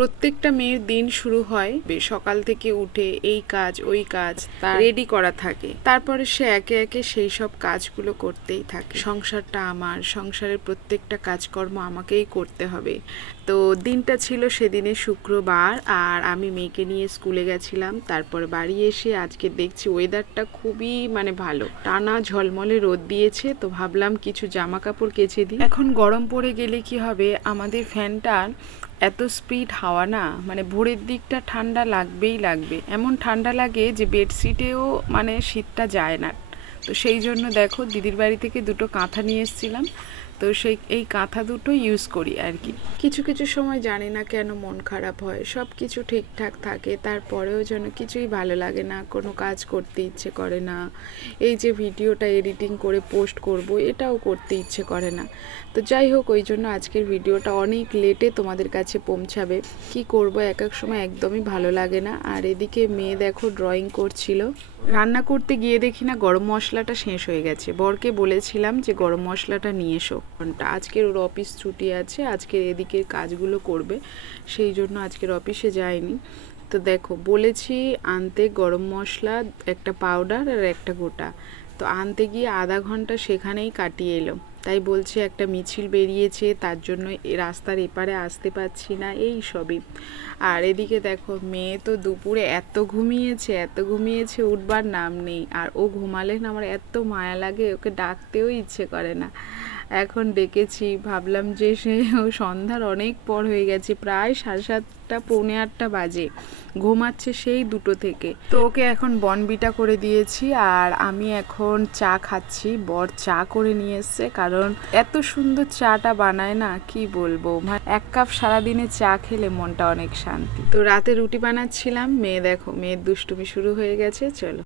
প্রত্যেকটা মেয়ের দিন শুরু হয় সকাল থেকে উঠে এই কাজ ওই কাজ তার রেডি করা থাকে, তারপরে সে একে একে সেই সব কাজগুলো করতেই থাকে। সংসারটা আমার, সংসারের প্রত্যেকটা কাজকর্ম আমাকেই করতে হবে। তো দিনটা ছিল সেদিনে শুক্রবার, আর আমি মেয়েকে নিয়ে স্কুলে গেছিলাম। তারপর বাড়ি এসে আজকে দেখছি ওয়েদারটা খুবই ভালো, টানা ঝলমলে রোদ দিয়েছে। তো ভাবলাম কিছু জামা কাপড় কেচে দিই। এখন গরম পড়ে গেলে কি হবে, আমাদের ফ্যানটা এত স্পিড হাওয়া না, ভোরের দিকটা ঠান্ডা লাগবেই লাগবে, এমন ঠান্ডা লাগে যে বেডশিটেও শীতটা যায় না। তো সেই জন্য দেখো দিদির বাড়ি থেকে দুটো কাঁথা নিয়ে এসেছিলাম। তো এই কাঁথা দুটো ইউজ করি আর কি। কিছু কিছু সময় জানি না কেন মন খারাপ হয়, সব কিছু ঠিকঠাক থাকে, তারপরেও যেন কিছুই ভালো লাগে না, কোনো কাজ করতে ইচ্ছে করে না। এই যে ভিডিওটা এডিটিং করে পোস্ট করব, এটাও করতে ইচ্ছে করে না। তো যাই হোক, ওই জন্য আজকের ভিডিওটা অনেক লেটে তোমাদের কাছে পৌঁছাবে। কি করব, এক এক সময় একদমই ভালো লাগে না। আর এদিকে মেয়ে দেখো ড্রয়িং করছিল। রান্না করতে গিয়ে দেখি না গরম মশলাটা শেষ হয়ে গেছে। বরকে বলেছিলাম যে গরম মশলাটা নিয়ে এসো, আজকের ওর অফিস ছুটি আছে, আজকের এদিকের কাজগুলো করবে, সেই জন্য আজকের অফিসে যায়নি। তো দেখো বলেছি আনতে গরম মশলা, একটা পাউডার আর একটা গোটা। তো আনতে গিয়ে আধা ঘন্টা সেখানেই কাটিয়ে এলো। তাই বলছে একটা মিছিল বেরিয়েছে, তার জন্য রাস্তার এপারে আসতে পারছি না, এই সবই। আর এদিকে দেখো মেয়ে তো দুপুরে এত ঘুমিয়েছে উঠবার নাম নেই। আর ও ঘুমালে না আমার এত মায়া লাগে, ওকে ডাকতেও ইচ্ছে করে না। এখন ডেকেছি, ভাবলাম যে সে সন্ধ্যার অনেক পর হয়ে গেছে, প্রায় 7:30 পৌনে 8টা বাজে, ঘুমাচ্ছে সেই 2টো থেকে। তো ওকে এখন বনবিটা করে দিয়েছি, আর আমি এখন চা খাচ্ছি। বর চা করে নিয়ে এসছে, কারণ এত সুন্দর চাটা বানায় না, কি বলবো। 1 কাপ সারাদিনে চা খেলে মনটা অনেক শান্তি। তো রাতে রুটি বানাচ্ছিলাম। মেয়ে দেখো, মেয়ের দুষ্টুমি শুরু হয়ে গেছে। চলো।